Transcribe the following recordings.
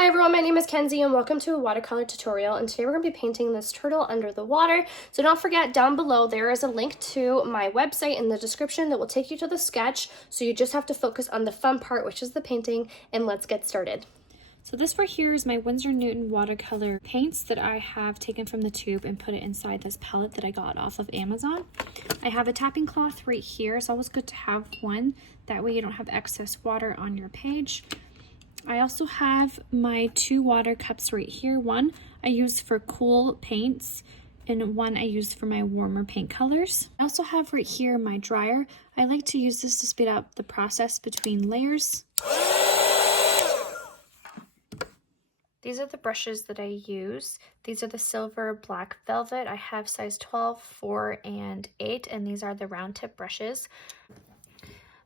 Hi everyone, my name is Kenzie and welcome to a watercolor tutorial, and today we're going to be painting this turtle under the water. So don't forget, down below there is a link to my website in the description that will take you to the sketch, so you just have to focus on the fun part, which is the painting, and let's get started. So this right here is my Winsor Newton watercolor paints that I have taken from the tube and put it inside this palette that I got off of Amazon. I have a tapping cloth right here. It's always good to have one. That way you don't have excess water on your page. I also have my two water cups right here. One I use for cool paints and one I use for my warmer paint colors. I also have right here my dryer. I like to use this to speed up the process between layers. These are the brushes that I use. These are the silver black velvet. I have size 12, 4, and 8, and these are the round tip brushes.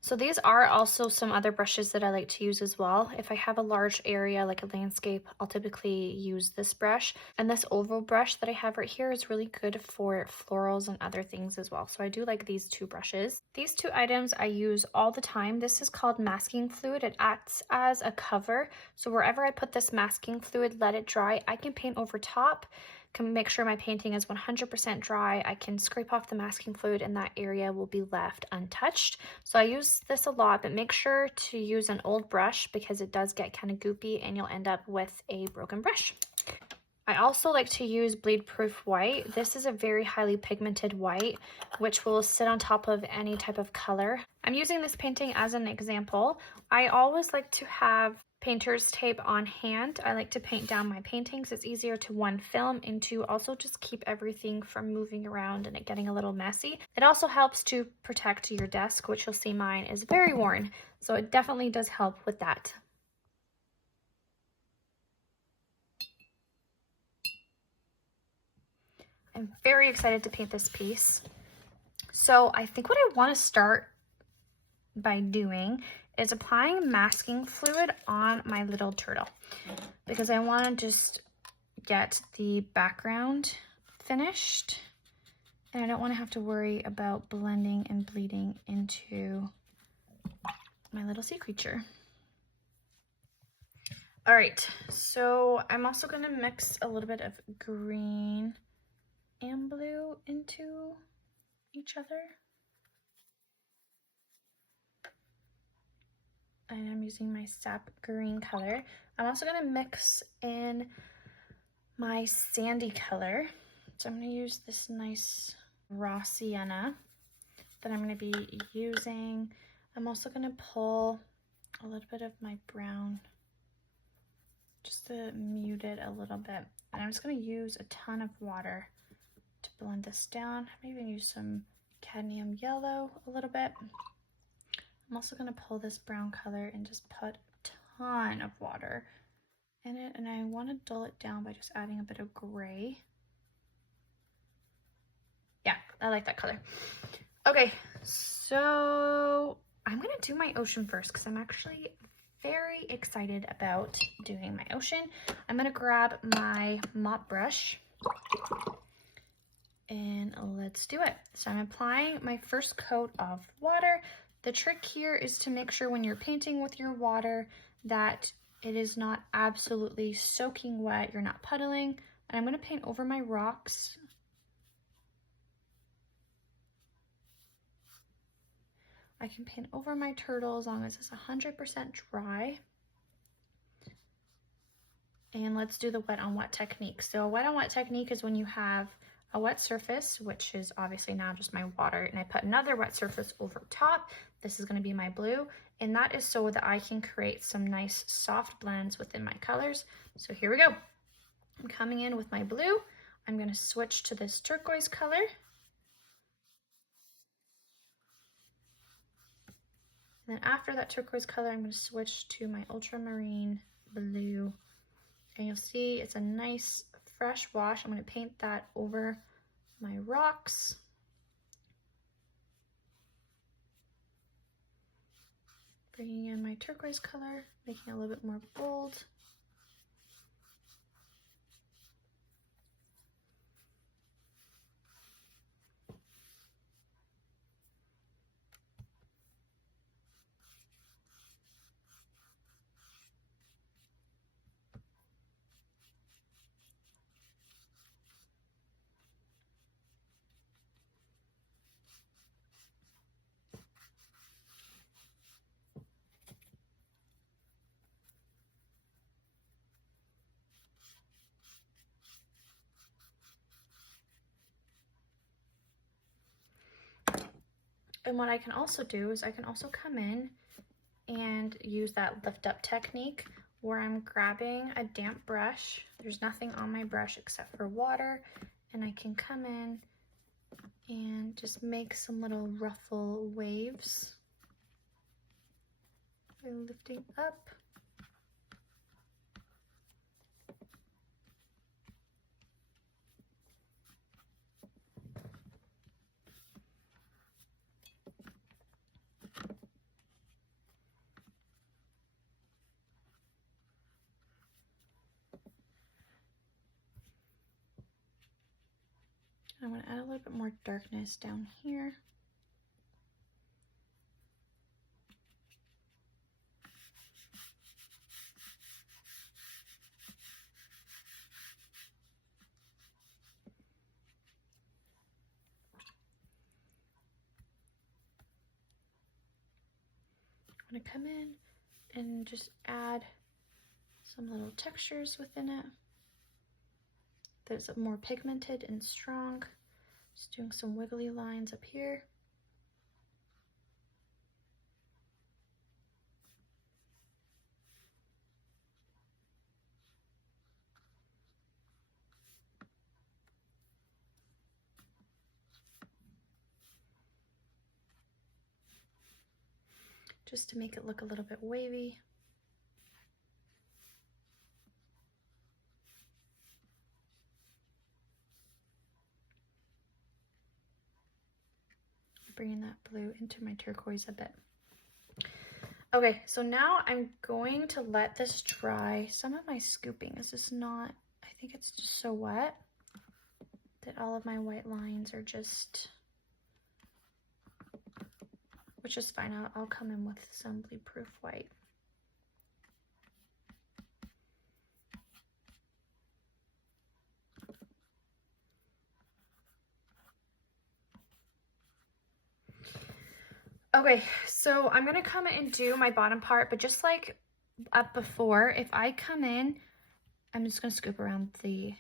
So these are also some other brushes that I like to use as well. If I have a large area like a landscape, I'll typically use this brush. And this oval brush that I have right here is really good for florals and other things as well. So I do like these two brushes. These two items I use all the time. This is called masking fluid. It acts as a cover. So wherever I put this masking fluid, let it dry, I can paint over top. Can make sure my painting is 100% dry. I can scrape off the masking fluid and that area will be left untouched. So I use this a lot, but make sure to use an old brush because it does get kind of goopy and you'll end up with a broken brush. I also like to use bleed proof white. This is a very highly pigmented white, which will sit on top of any type of color. I'm using this painting as an example. I always like to have painter's tape on hand. I like to paint down my paintings. It's easier to one, film, and to also just keep everything from moving around and it getting a little messy. It also helps to protect your desk, which you'll see mine is very worn. So it definitely does help with that. I'm very excited to paint this piece. So I think what I want to start by doing is applying masking fluid on my little turtle because I want to just get the background finished and I don't want to have to worry about blending and bleeding into my little sea creature. All right, so I'm also going to mix a little bit of green and blue into each other. And I'm using my sap green color. I'm also going to mix in my sandy color. So I'm going to use this nice raw sienna that I'm going to be using. I'm also going to pull a little bit of my brown just to mute it a little bit. And I'm just going to use a ton of water to blend this down. I'm even use some cadmium yellow a little bit. I'm also going to pull this brown color and just put a ton of water in it, and I want to dull it down by just adding a bit of gray. Yeah, I like that color. Okay, so I'm going to do my ocean first because I'm actually very excited about doing my ocean. I'm going to grab my mop brush and let's do it. So I'm applying my first coat of water. The trick here is to make sure when you're painting with your water that it is not absolutely soaking wet, you're not puddling. And I'm going to paint over my rocks. I can paint over my turtle as long as it's 100% dry. And let's do the wet on wet technique. So a wet on wet technique is when you have a wet surface, which is obviously now just my water, and I put another wet surface over top. This is going to be my blue, and that is so that I can create some nice soft blends within my colors. So here we go. I'm coming in with my blue. I'm going to switch to this turquoise color. And then after that turquoise color, I'm going to switch to my ultramarine blue. And you'll see it's a nice fresh wash. I'm going to paint that over my rocks. Bringing in my turquoise color, making it a little bit more bold. then what I can also do is I can also come in and use that lift up technique where I'm grabbing a damp brush. There's nothing on my brush except for water, and I can come in and just make some little ruffle waves by lifting up. I want to add a little bit more darkness down here. I'm going to come in and just add some little textures within it that's more pigmented and strong. Just doing some wiggly lines up here. Just to make it look a little bit wavy. Bringing that blue into my turquoise a bit. Okay, so now I'm going to let this dry. Some of my scooping is just not, I think it's just so wet that all of my white lines are just, which is fine. I'll come in with some bleed proof white. Okay, so I'm gonna come in and do my bottom part, but just like up before, if I come in, I'm just gonna scoop around the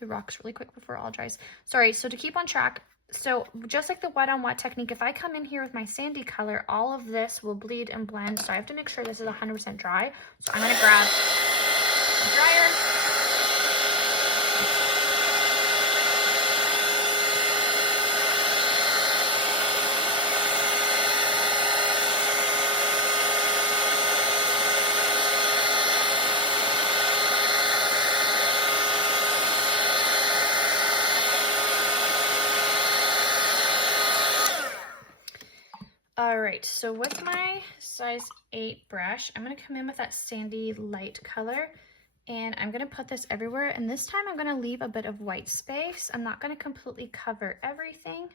rocks really quick before it all dries. Sorry, so to keep on track, so just like the wet on wet technique, if I come in here with my sandy color, all of this will bleed and blend, so I have to make sure this is 100% dry. So I'm gonna grab a dryer. All right, so with my size 8 brush, I'm gonna come in with that sandy light color, and I'm gonna put this everywhere, and this time I'm gonna leave a bit of white space. I'm not gonna completely cover everything.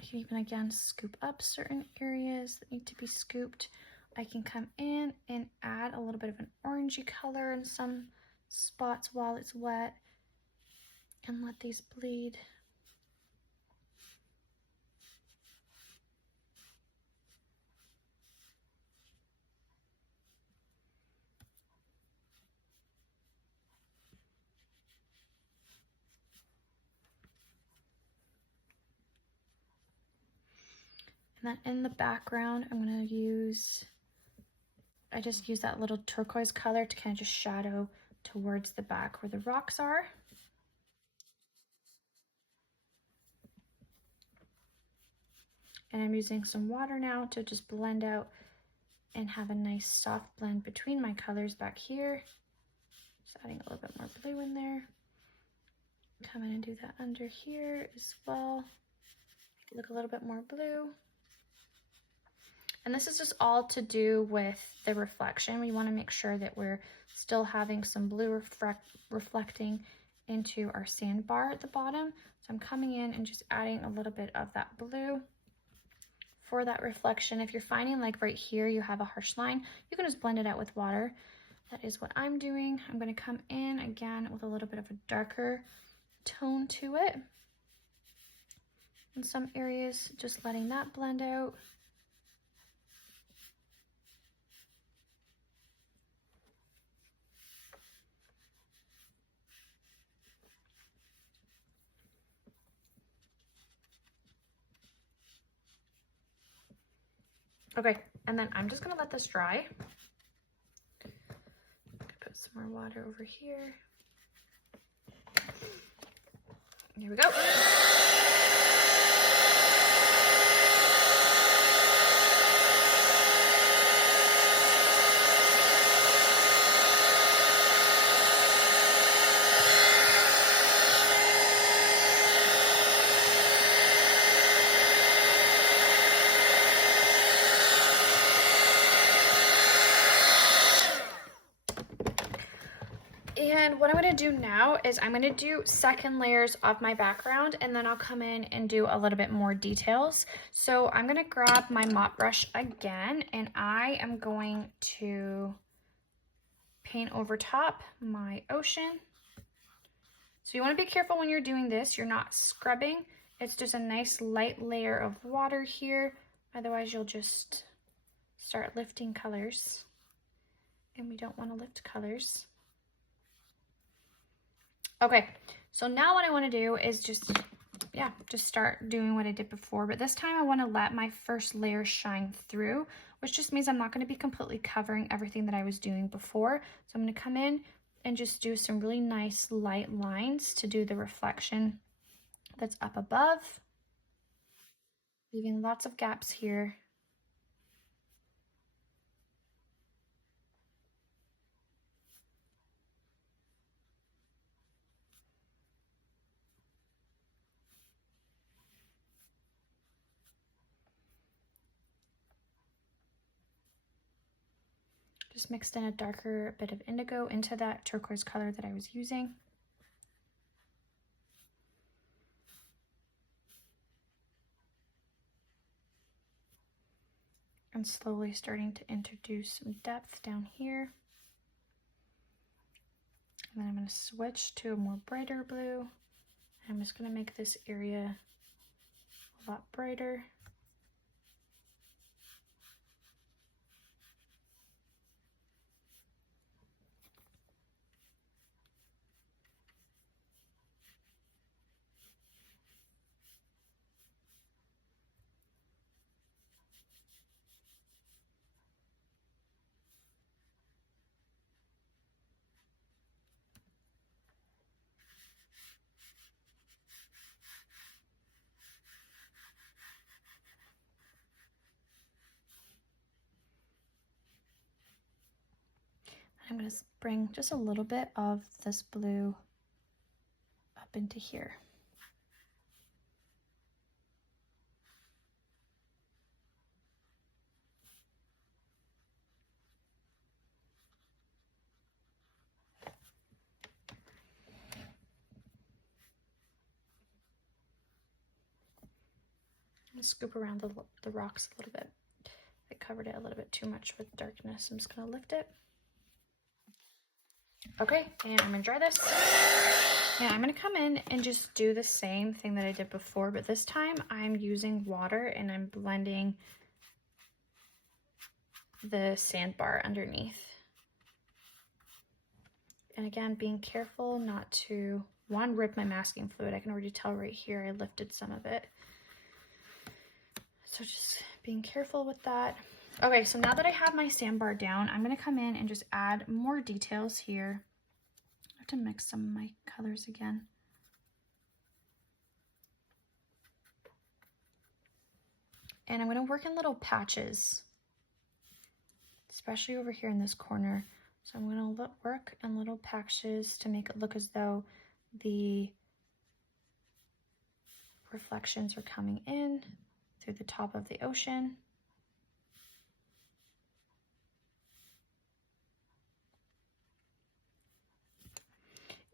I can even again scoop up certain areas that need to be scooped. I can come in and add a little bit of an orangey color in some spots while it's wet and let these bleed. And then in the background, I'm gonna use, I just use that little turquoise color to kind of just shadow towards the back where the rocks are. And I'm using some water now to just blend out and have a nice soft blend between my colors back here. Just adding a little bit more blue in there. Come in and do that under here as well. Look a little bit more blue. And this is just all to do with the reflection. We want to make sure that we're still having some blue reflecting into our sandbar at the bottom. So I'm coming in and just adding a little bit of that blue for that reflection. If you're finding like right here you have a harsh line, you can just blend it out with water. That is what I'm doing. I'm going to come in again with a little bit of a darker tone to it. in some areas, just letting that blend out. Okay, and then I'm just gonna let this dry. Put some more water over here. Here we go. And what I'm going to do now is I'm going to do second layers of my background, and then I'll come in and do a little bit more details. So I'm going to grab my mop brush again, and I am going to paint over top my ocean. So you want to be careful when you're doing this. You're not scrubbing. It's just a nice light layer of water here. Otherwise you'll just start lifting colors, and we don't want to lift colors. Okay, so now what I want to do is just start doing what I did before, but this time I want to let my first layer shine through, which just means I'm not going to be completely covering everything that I was doing before. So I'm going to come in and just do some really nice light lines to do the reflection that's up above, leaving lots of gaps here. Just mixed in a darker bit of indigo into that turquoise color that I was using. And slowly starting to introduce some depth down here. And then I'm going to switch to a more brighter blue. I'm just going to make this area a lot brighter. I'm going to bring just a little bit of this blue up into here. I'm going to scoop around the rocks a little bit. I covered it a little bit too much with darkness. I'm just going to lift it. Okay, and I'm going to dry this. Yeah, I'm going to come in and just do the same thing that I did before, but this time I'm using water and I'm blending the sandbar underneath. And again, being careful not to, one, rip my masking fluid. I can already tell right here I lifted some of it. So just being careful with that. Okay, so now that I have my sandbar down, I'm going to come in and just add more details here. I have to mix some of my colors again. And I'm going to work in little patches, especially over here in this corner. So I'm going to work in little patches to make it look as though the reflections are coming in through the top of the ocean.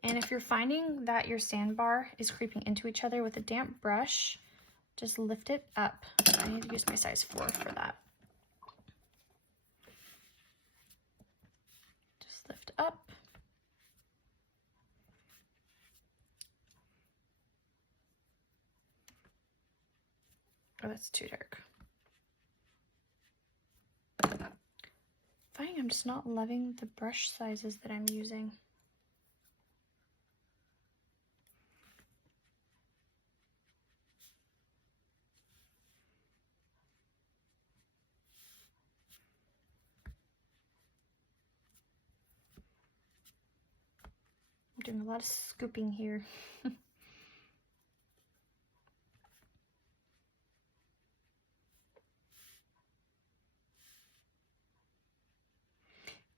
And if you're finding that your sandbar is creeping into each other with a damp brush, just lift it up. I need to use my size 4 for that. Just lift up. that's too dark. Finding I'm just not loving the brush sizes that I'm using. I'm doing a lot of scooping here.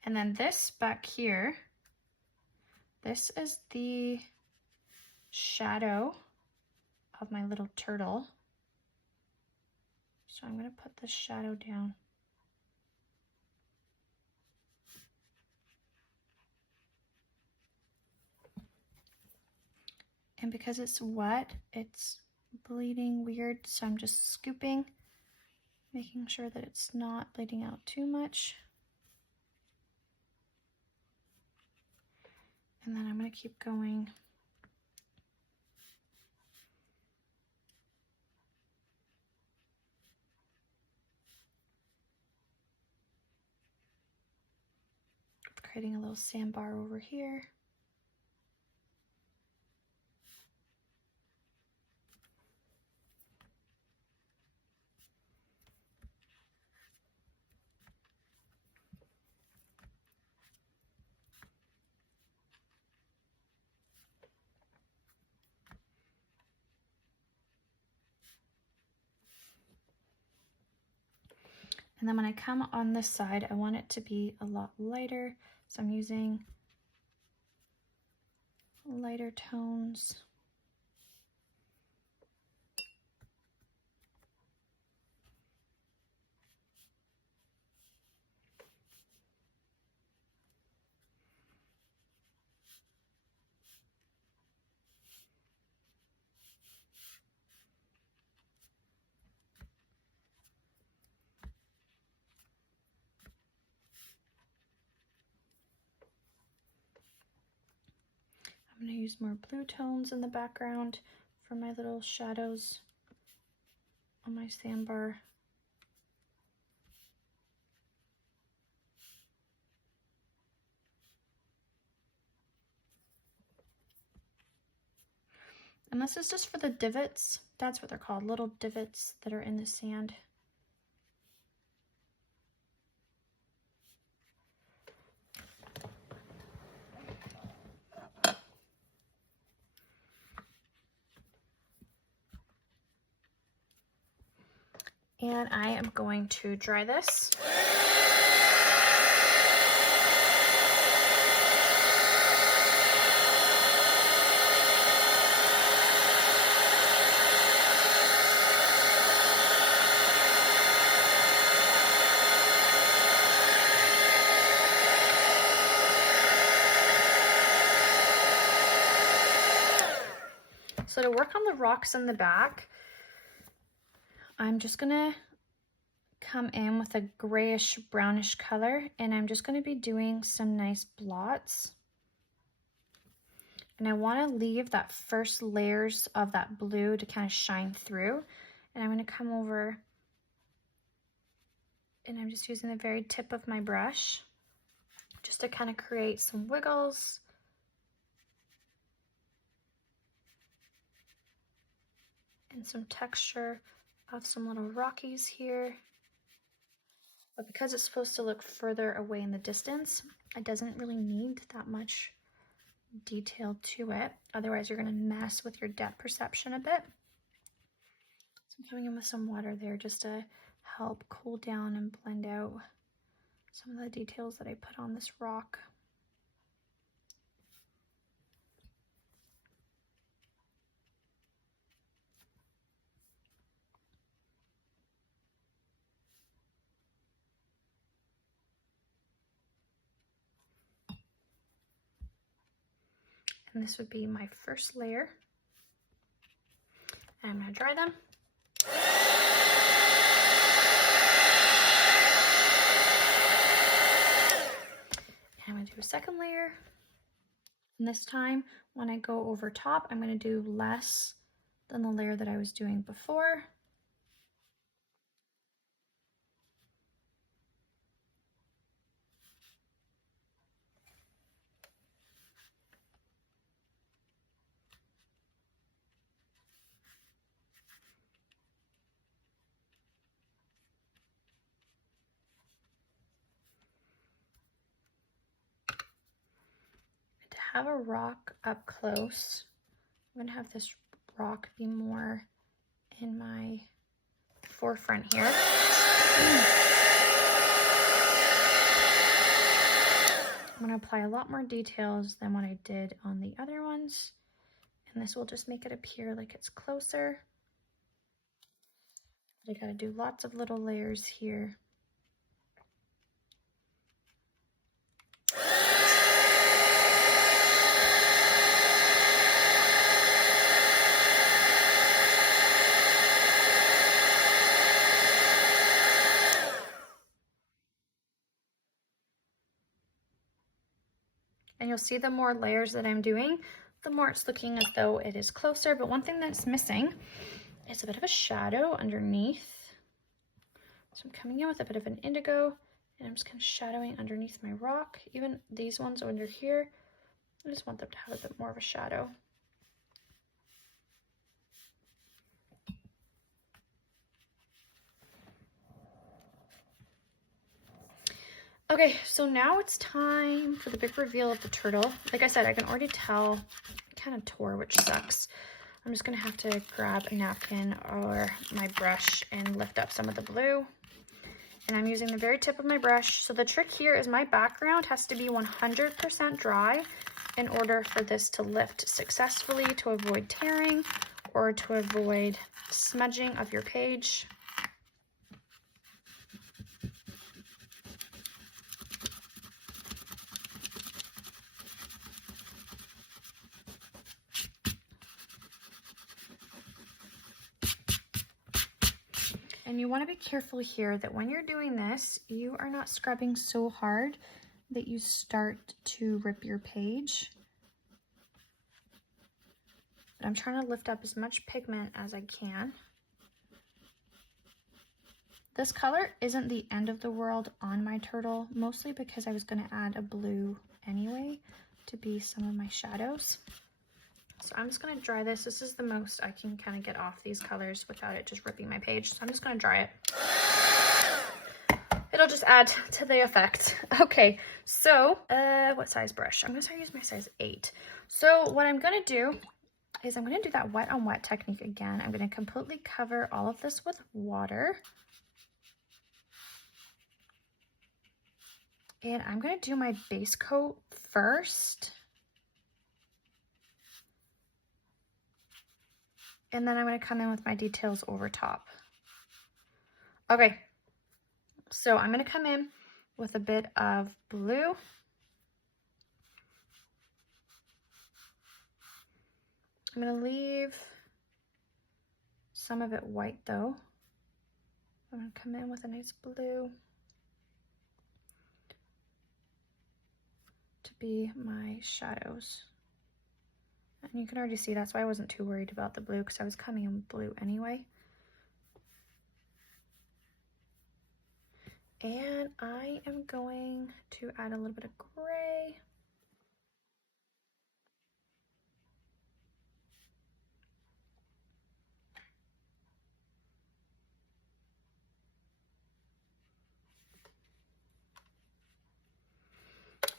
And then this back here, this is the shadow of my little turtle. So I'm going to put the shadow down. And because it's wet, it's bleeding weird, so I'm just scooping, making sure that it's not bleeding out too much. And then I'm going to keep going. Creating a little sandbar over here. And then when I come on this side, I want it to be a lot lighter. So I'm using lighter tones. I'm going to use more blue tones in the background for my little shadows on my sandbar. And this is just for the divots. That's what they're called, little divots that are in the sand. And I am going to dry this. So to work on the rocks in the back, I'm just gonna come in with a grayish brownish color, and I'm just gonna be doing some nice blots. And I wanna leave that first layers of that blue to kind of shine through. And I'm gonna come over, and I'm just using the very tip of my brush just to kind of create some wiggles. And some texture of some little rockies here. But because it's supposed to look further away in the distance, it doesn't really need that much detail to it. Otherwise, you're going to mess with your depth perception a bit. So I'm coming in with some water there just to help cool down and blend out some of the details that I put on this rock. And this would be my first layer. And I'm going to dry them. And I'm going to do a second layer. And this time, when I go over top, I'm going to do less than the layer that I was doing before. have a rock up close. I'm gonna have this rock be more in my forefront here. I'm gonna apply a lot more details than what I did on the other ones. And this will just make it appear like it's closer. But I gotta do lots of little layers here. And you'll see the more layers that I'm doing, the more it's looking as though it is closer. But one thing that's missing is a bit of a shadow underneath. So I'm coming in with a bit of an indigo, and I'm just kind of shadowing underneath my rock. Even these ones under here, I just want them to have a bit more of a shadow. Okay, so now it's time for the big reveal of the turtle. Like I said, I can already tell I kind of tore, which sucks. I'm just gonna have to grab a napkin or my brush and lift up some of the blue. And I'm using the very tip of my brush. So the trick here is my background has to be 100% dry in order for this to lift successfully, to avoid tearing or to avoid smudging of your page. And you want to be careful here that when you're doing this, you are not scrubbing so hard that you start to rip your page. But I'm trying to lift up as much pigment as I can. This color isn't the end of the world on my turtle, mostly because I was going to add a blue anyway to be some of my shadows. So I'm just going to dry this. This is the most I can kind of get off these colors without it just ripping my page. So I'm just going to dry it. It'll just add to the effect. Okay, so what size brush? I'm going to start using my size 8. So what I'm going to do is I'm going to do that wet on wet technique again. I'm going to completely cover all of this with water. And I'm going to do my base coat first. And then I'm going to come in with my details over top. Okay, so I'm going to come in with a bit of blue. I'm going to leave some of it white though. I'm going to come in with a nice blue to be my shadows. And you can already see that's why I wasn't too worried about the blue, because I was coming in with blue anyway. And I am going to add a little bit of gray.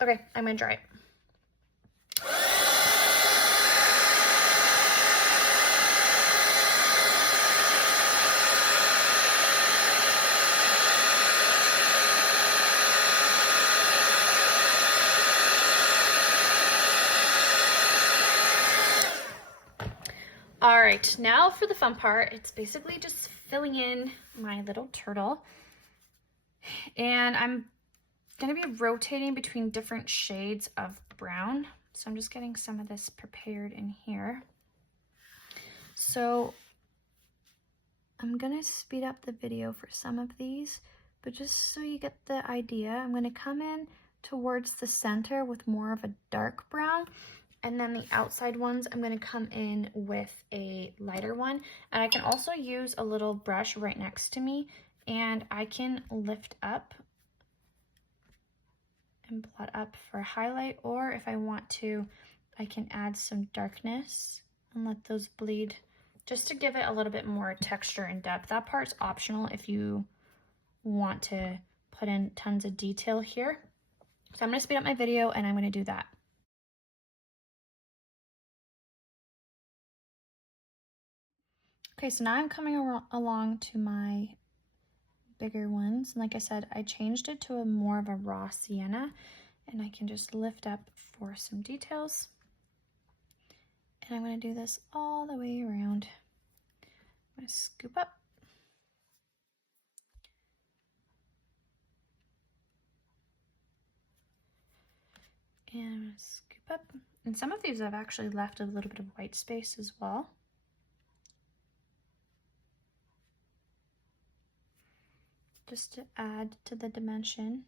Okay, I'm gonna dry it. All right, now for the fun part. It's basically just filling in my little turtle. And I'm gonna be rotating between different shades of brown. So I'm just getting some of this prepared in here. So I'm gonna speed up the video for some of these, but just so you get the idea, I'm gonna come in towards the center with more of a dark brown. And then the outside ones, I'm going to come in with a lighter one. And I can also use a little brush right next to me, and I can lift up and blot up for a highlight. Or if I want to, I can add some darkness and let those bleed just to give it a little bit more texture and depth. That part's optional if you want to put in tons of detail here. So I'm going to speed up my video and I'm going to do that. Okay, so now I'm coming along to my bigger ones. And like I said, I changed it to a more of a raw sienna, and I can just lift up for some details. And I'm going to do this all the way around. I'm going to scoop up. And I'm going to scoop up. And some of these I've actually left a little bit of white space as well. Just to add to the dimension.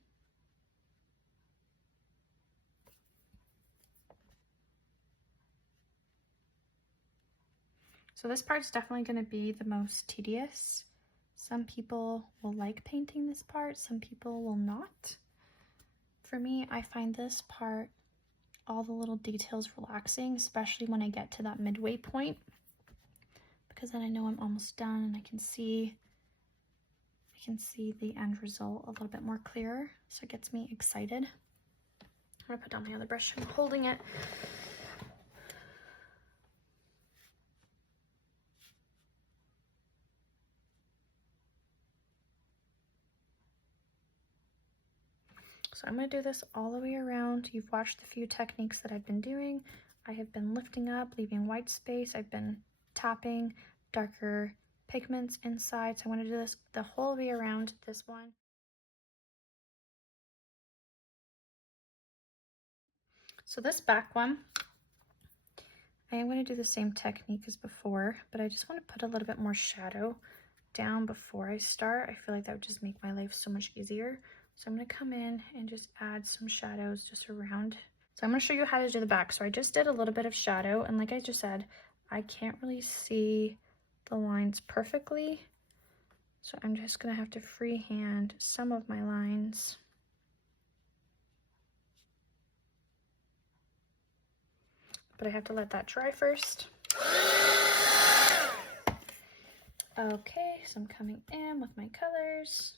So this part's definitely going to be the most tedious. Some people will like painting this part, some people will not. For me, I find this part, all the little details relaxing, especially when I get to that midway point, because then I know I'm almost done and I can see the end result a little bit more clearer, so it gets me excited. I'm gonna put down my other brush. I'm holding it. So I'm going to do this all the way around. You've watched the few techniques that I've been doing. I have been lifting up, leaving white space. I've been tapping darker pigments inside. So I want to do this the whole way around this one. So this back one, I am going to do the same technique as before, but I just want to put a little bit more shadow down before I start. I feel like that would just make my life so much easier. So I'm going to come in and just add some shadows just around. So I'm going to show you how to do the back. So I just did a little bit of shadow, and like I just said, I can't really see the lines perfectly. So I'm just going to have to freehand some of my lines. But I have to let that dry first. Okay, so I'm coming in with my colors.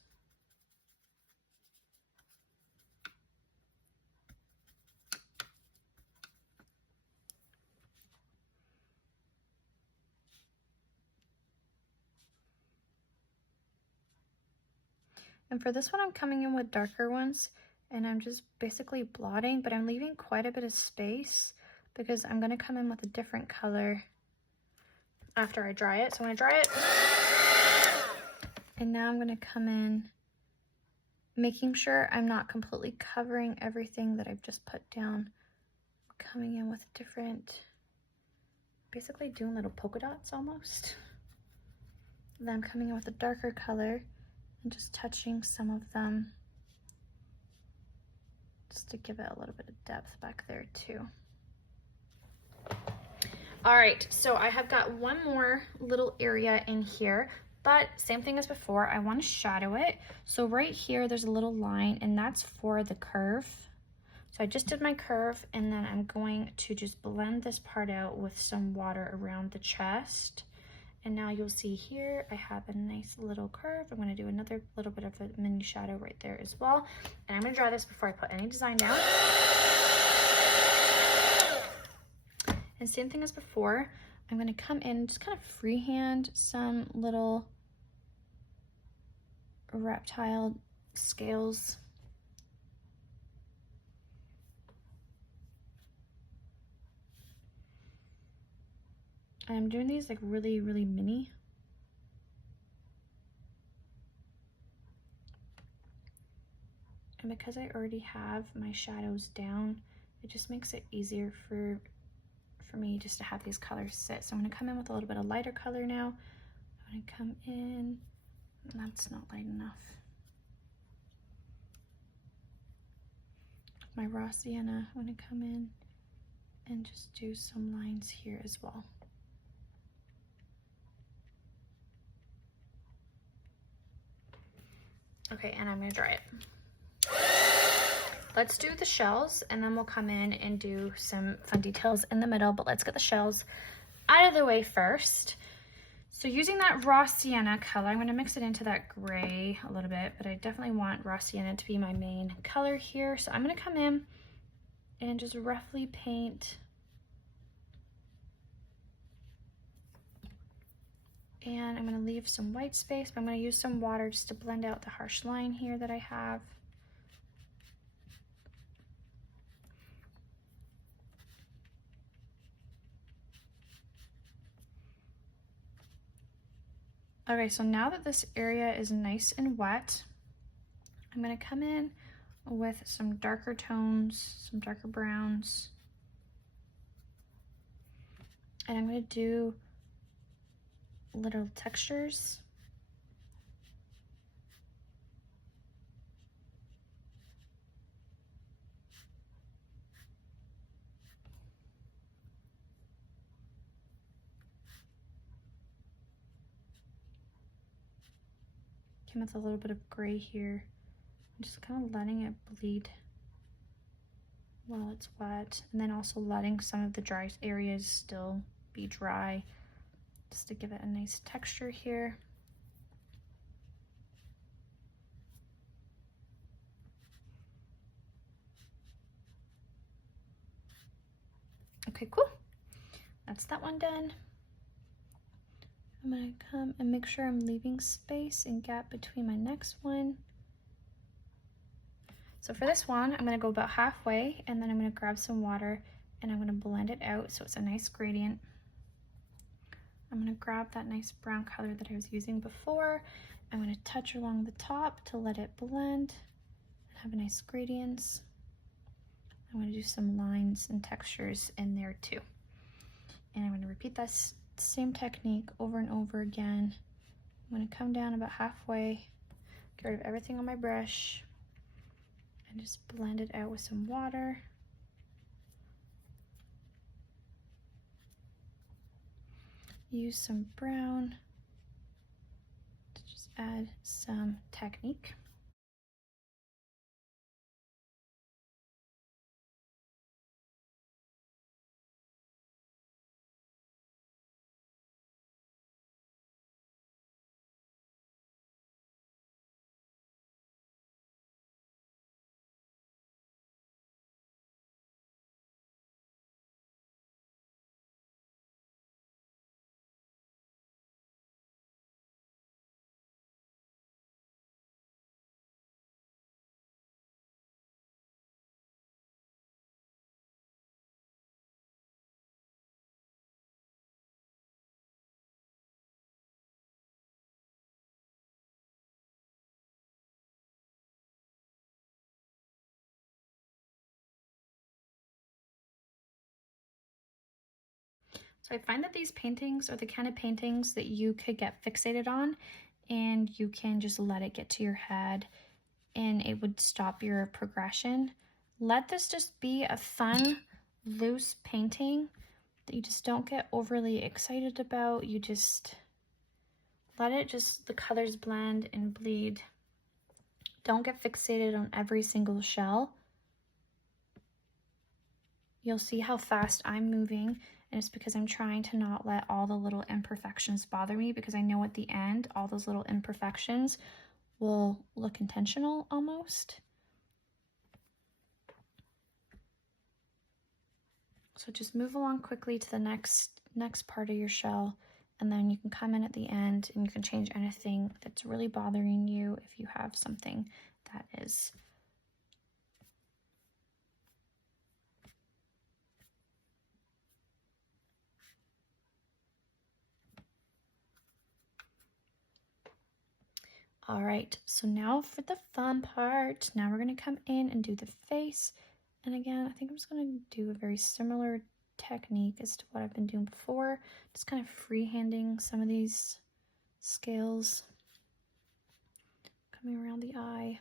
And for this one, I'm coming in with darker ones, and I'm just basically blotting, but I'm leaving quite a bit of space because I'm going to come in with a different color after I dry it. So I'm going to dry it. And now I'm going to come in, making sure I'm not completely covering everything that I've just put down. I'm coming in with different, basically doing little polka dots almost. And then I'm coming in with a darker color and just touching some of them just to give it a little bit of depth back there too. All right, so I have got one more little area in here, but same thing as before, I want to shadow it. So right here, there's a little line, and that's for the curve. So I just did my curve, and then I'm going to just blend this part out with some water around the chest. And now you'll see here, I have a nice little curve. I'm gonna do another little bit of a mini shadow right there as well. And I'm gonna dry this before I put any design down. And same thing as before, I'm gonna come in, just kind of freehand some little reptile scales. And I'm doing these like really, really mini. And because I already have my shadows down, it just makes it easier for me just to have these colors sit. So I'm gonna come in with a little bit of lighter color now. I'm gonna come in, that's not light enough. My raw sienna, I'm gonna come in and just do some lines here as well. Okay, and I'm gonna dry it. Let's do the shells, and then we'll come in and do some fun details in the middle, but let's get the shells out of the way first. So using that raw sienna color, I'm gonna mix it into that gray a little bit, but I definitely want raw sienna to be my main color here. So I'm gonna come in and just roughly paint And I'm going to leave some white space, but I'm going to use some water just to blend out the harsh line here that I have. Okay, so now that this area is nice and wet, I'm going to come in with some darker tones, some darker browns, and I'm going to do little textures. Came with a little bit of gray here. I'm just kind of letting it bleed while it's wet, and then also letting some of the dry areas still be dry, just to give it a nice texture here. Okay, cool. That's that one done. I'm gonna come and make sure I'm leaving space and gap between my next one. So for this one, I'm gonna go about halfway, and then I'm gonna grab some water and I'm gonna blend it out so it's a nice gradient. I'm gonna grab that nice brown color that I was using before. I'm gonna touch along the top to let it blend and have a nice gradients. I'm gonna do some lines and textures in there too. And I'm gonna repeat that same technique over and over again. I'm gonna come down about halfway, get rid of everything on my brush, and just blend it out with some water. Use some brown to just add some technique. So I find that these paintings are the kind of paintings that you could get fixated on, and you can just let it get to your head and it would stop your progression. Let this just be a fun, loose painting that you just don't get overly excited about. You just let it the colors blend and bleed. Don't get fixated on every single shell. You'll see how fast I'm moving, and it's because I'm trying to not let all the little imperfections bother me, because I know at the end all those little imperfections will look intentional almost. So just move along quickly to the next part of your shell, and then you can come in at the end and you can change anything that's really bothering you if you have something that is. All right, so now for the fun part. Now we're gonna come in and do the face. And again, I think I'm just gonna do a very similar technique as to what I've been doing before. Just kind of freehanding some of these scales, coming around the eye.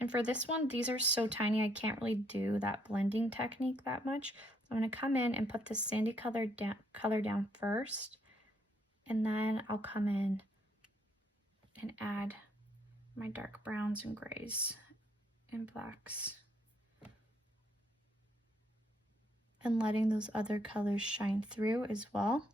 And for this one, these are so tiny, I can't really do that blending technique that much. So I'm gonna come in and put the sandy color down first, and then I'll come in and add my dark browns and grays and blacks, and letting those other colors shine through as well.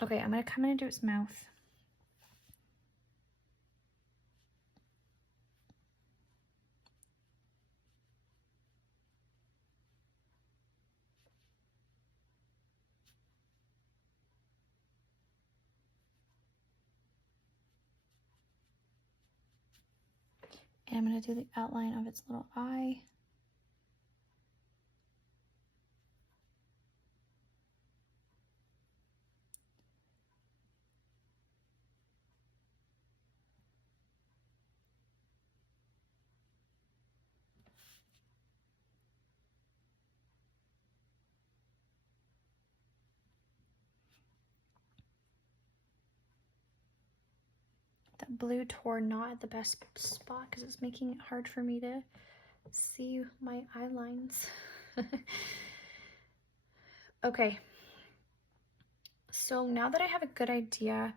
Okay, I'm gonna come in and do its mouth. And I'm going to do the outline of its little eye. That blue tore not at the best spot because it's making it hard for me to see my eye lines. Okay, so now that I have a good idea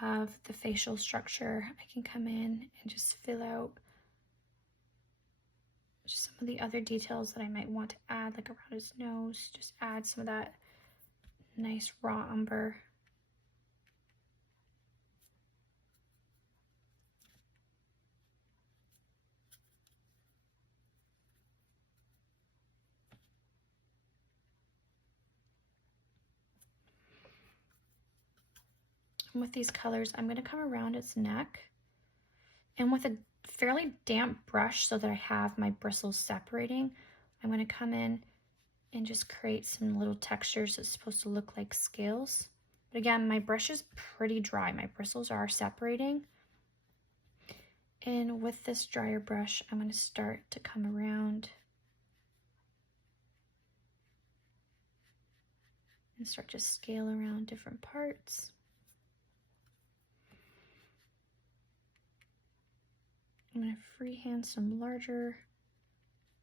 of the facial structure, I can come in and just fill out just some of the other details that I might want to add, like around his nose. Just add some of that nice raw umber. And with these colors, I'm going to come around its neck, and with a fairly damp brush so that I have my bristles separating, I'm going to come in and just create some little textures that's supposed to look like scales. But again, my brush is pretty dry. My bristles are separating. And with this drier brush, I'm going to start to come around and start to scale around different parts. I'm going to freehand some larger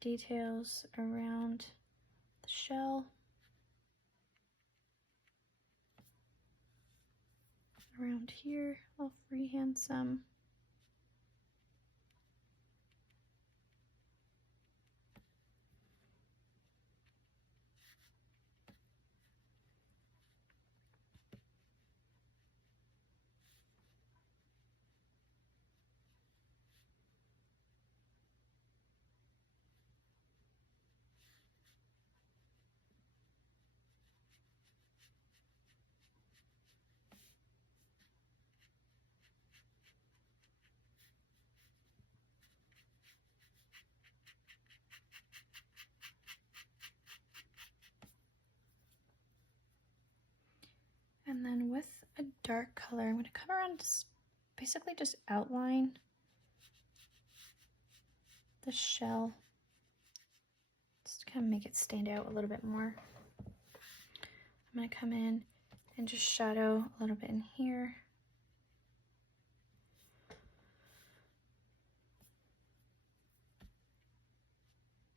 details around the shell, around here. I'll freehand some. And then with a dark color, I'm going to come around, basically just outline the shell, just to kind of make it stand out a little bit more. I'm going to come in and just shadow a little bit in here.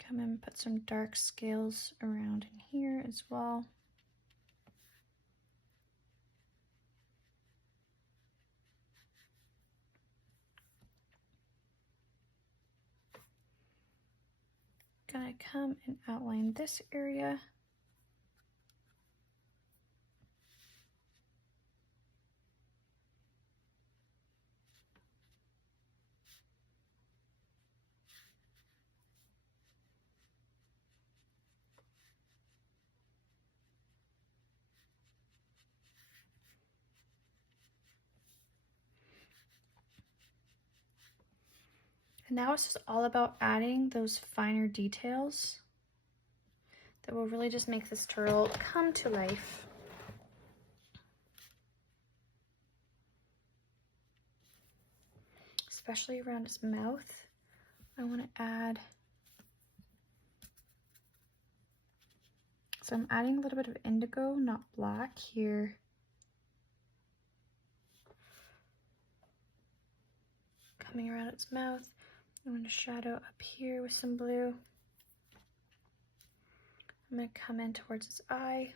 Come in and put some dark scales around in here as well. Gonna come and outline this area. And now it's just all about adding those finer details that will really just make this turtle come to life. Especially around his mouth. I want to add, so I'm adding a little bit of indigo, not black, here. Coming around its mouth. I'm going to shadow up here with some blue. I'm going to come in towards his eye.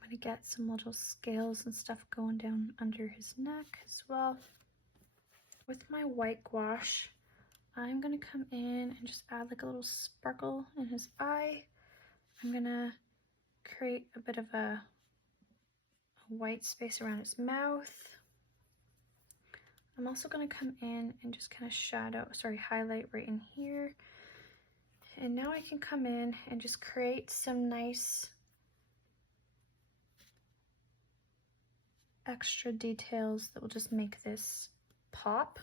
I'm going to get some little scales and stuff going down under his neck as well. With my white gouache, I'm gonna come in and just add like a little sparkle in his eye. I'm gonna create a bit of a white space around his mouth. I'm also gonna come in and just kind of highlight right in here. And now I can come in and just create some nice extra details that will just make this pop.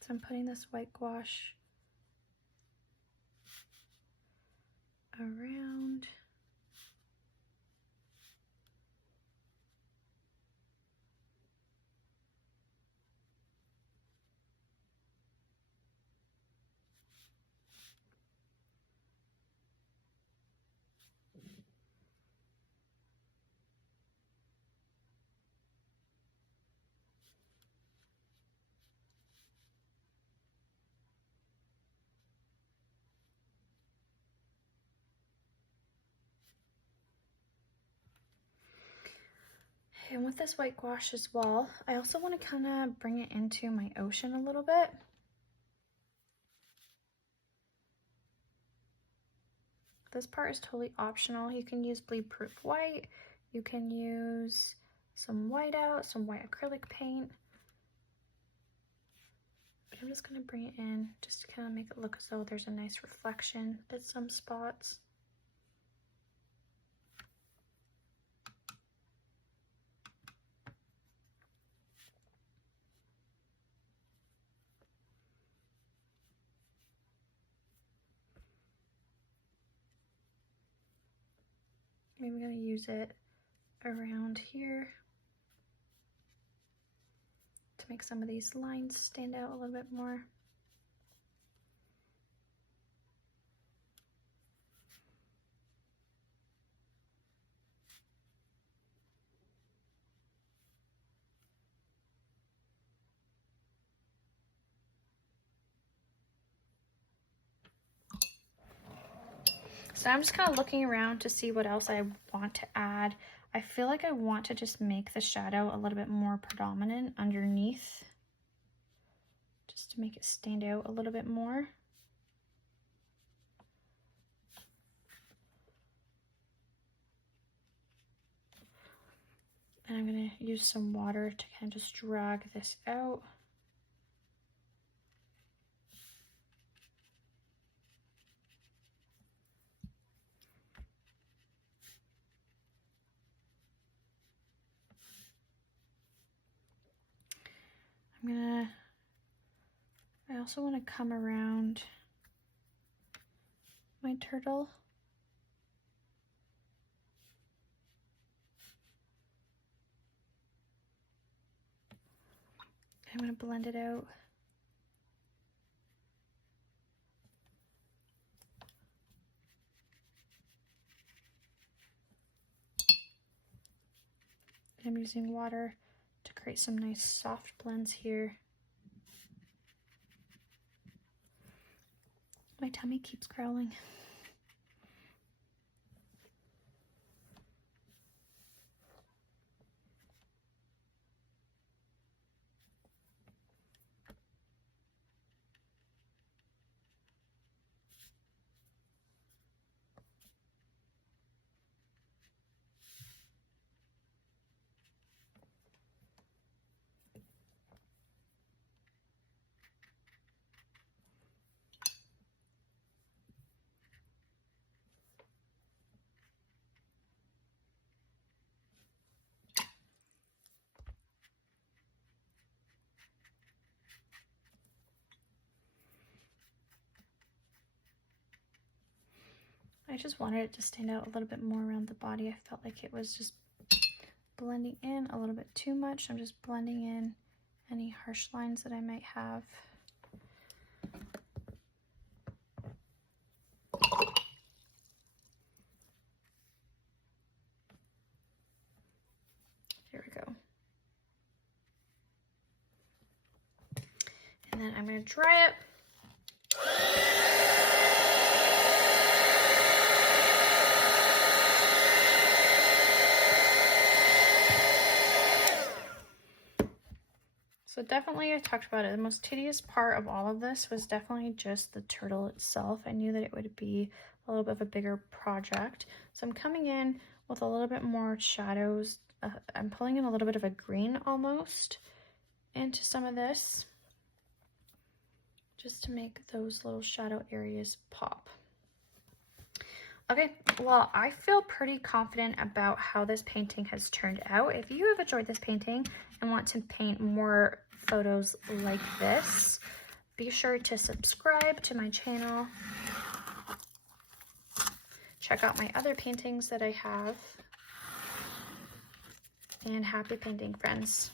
So I'm putting this white gouache around. And with this white gouache as well, I also want to kind of bring it into my ocean a little bit. This part is totally optional. You can use bleed proof white, you can use some whiteout, some white acrylic paint. But I'm just going to bring it in just to kind of make it look as though there's a nice reflection at some spots. Maybe I'm going to use it around here to make some of these lines stand out a little bit more. So I'm just kind of looking around to see what else I want to add. I feel like I want to just make the shadow a little bit more predominant underneath, just to make it stand out a little bit more. And I'm going to use some water to kind of just drag this out. I also want to come around my turtle. I'm going to blend it out. I'm using water to create some nice soft blends here. My tummy keeps growling. I just wanted it to stand out a little bit more around the body. I felt like it was just blending in a little bit too much. I'm just blending in any harsh lines that I might have. Here we go. And then I'm going to dry it. So definitely, I talked about it, the most tedious part of all of this was definitely just the turtle itself. I knew that it would be a little bit of a bigger project. So I'm coming in with a little bit more shadows. I'm pulling in a little bit of a green almost into some of this, just to make those little shadow areas pop. Okay, well, I feel pretty confident about how this painting has turned out. If you have enjoyed this painting and want to paint more photos like this, be sure to subscribe to my channel. Check out my other paintings that I have. And happy painting, friends.